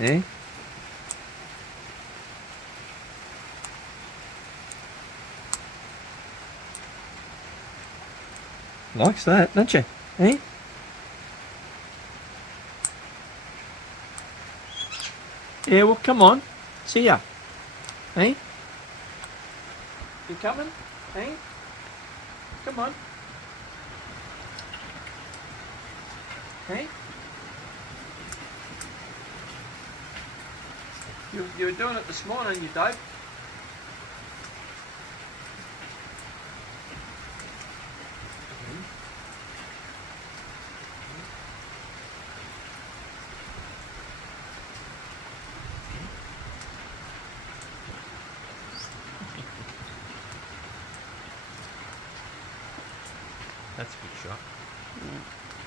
Eh? Likes that, don't you? Eh? Yeah, well, come on. See ya. Eh? You coming? Eh? Come on. Eh? You were doing it this morning, you dope. That's a good shot.